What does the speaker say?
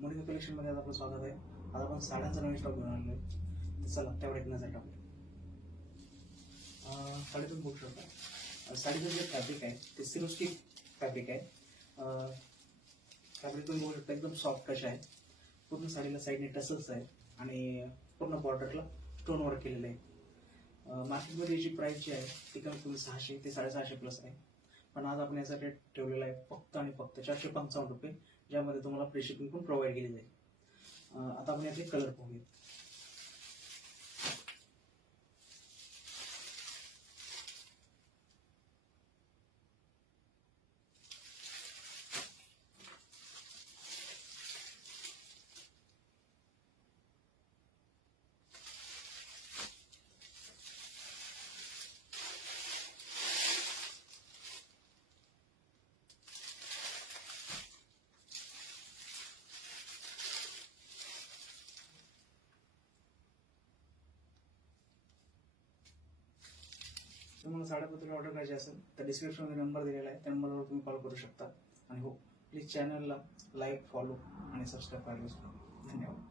मोनिका कलेक्शनमध्ये आज आपलं स्वागत आहे. आज आपण साड्यांचा नवीन स्टॉक घेऊन आलेलो आहे. चला त्यावर एक नजर टाकू. साडी तुम्ही बघू शकता. साडीचं जे फॅब्रिक आहे ते सिरोस्की फॅब्रिक आहे. फॅब्रिक तुम्ही बघू शकता एकदम सॉफ्ट टच आहे. पूर्ण साडीला साईडने टसल्स आहे आणि पूर्ण बॉर्डरला स्टोन वर्क केलेलं आहे. मार्केटमध्ये याची प्राइस जी आहे ती कमी कमी 600 ते 650 प्लस आहे. पण आज आपण याचा रेट ठेवलेला आहे फक्त आणि फक्त 455 रुपये, ज्यामध्ये तुम्हाला फ्री शिपिंग पण प्रोव्हाइड केली जाईल. आता आपण याचे कलर पाहूया. तुम्हाला साड्याबद्दल ऑर्डर करायची असेल तर डिस्क्रिप्शनमध्ये नंबर दिलेला आहे, त्या नंबरवर तुम्ही कॉल करू शकता. आणि हो, प्लीज चॅनलला लाईक, फॉलो आणि सबस्क्राईब करायला विसरू नका. धन्यवाद.